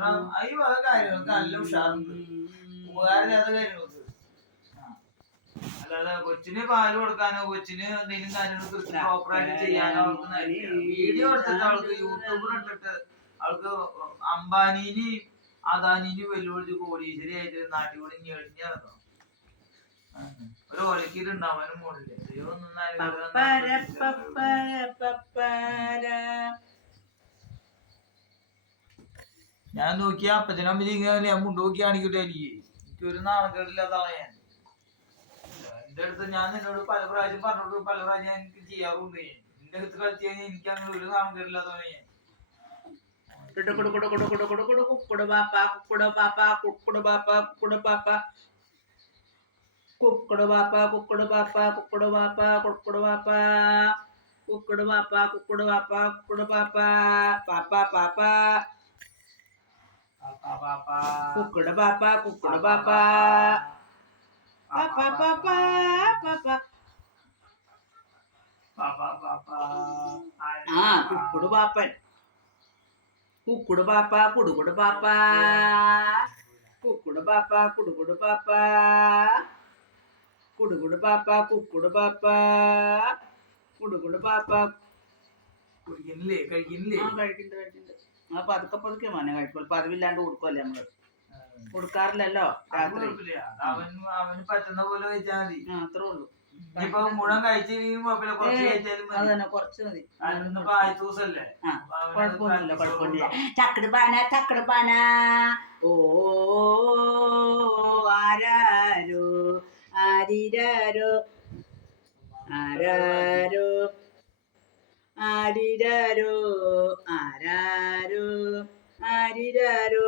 മാത്രം ഈ വക കാര്യങ്ങൾക്ക് നല്ല ഉഷാറുണ്ട്. ഉപകാരമില്ലാത്ത കാര്യങ്ങൾക്ക്. അല്ലാതെ കൊച്ചിന് പാല് കൊടുക്കാനോ കൊച്ചിന് എന്തെങ്കിലും കാര്യങ്ങൾ പ്രോപ്പറായിട്ട് ചെയ്യാനോ അവൾക്ക് വീഡിയോ എടുത്തിട്ട് അവൾക്ക് യൂട്യൂബിൽ ഇട്ടിട്ട് അവൾക്ക് അംബാനിനി അദാനിനി വെല്ലുവിളിച്ച് കോടീശ്വരിയായിട്ട് നാട്ടിൽ കൂടി ഞെളിഞ്ഞ് നടക്കണം. ഒരു ഒലക്കിട്ടുണ്ടാവാനും മോളില് ഞാൻ നോക്കിയ അപ്പച്ചനമ്മ ഞാൻ മുണ്ടോക്കിയാണെങ്കിട്ടോ എനിക്കൊരു നാണക്കേടില്ലാത്ത ആളെ ഞാൻ. എന്റെ അടുത്ത് ഞാൻ നിന്നോട് പല പ്രാവശ്യം പറഞ്ഞോട്ട് പല പ്രാവശ്യം എനിക്ക് ചെയ്യാറുണ്ട്. എന്റെ അടുത്ത് കളിച്ചു കഴിഞ്ഞാൽ എനിക്ക് അങ്ങനെ ഒരു നാണക്കേടില്ലാത്തവനെ ഞാൻ. കുക്കുടുപാപ്പൻ കുക്കുടു പാപ്പ കുടുകുടു പാപ്പ കുക്കുടു പാപ്പ കുടുകുടു പാപ്പ കുടുകുടു പാപ്പ കുക്കുടു പാപ്പ കുടുകുടു പാപ്പ. കഴിക്കുന്നില്ലേ? കഴിക്കുന്നുണ്ട്. ആ പതുക്കെ പതുക്കെ മോനെ കഴിക്കുള്ളൂ. പതിവില്ലാണ്ട് കൊടുക്കുമല്ലേ നമ്മള്. കൊടുക്കാറില്ലല്ലോ രാത്രി. അവന് പറ്റുന്ന പോലെ കഴിച്ചാൽ മതി. അത്രേ ഉള്ളൂ. ഇപ്പൊ മുഴുവൻ കഴിച്ചില്ലെങ്കിൽ കുറച്ച് കഴിച്ചാലും അതന്നെ കുറച്ച് മതി. ദിവസല്ലേ കുഴപ്പമൊന്നുമില്ല കുഴപ്പമില്ല. ചക്കട് പാന ചക്കട് പാന ഓ ആരാരോ ആരിരാരോ ആരാരോ ആരിരാരോ ആരാരോ ആരിരാരോ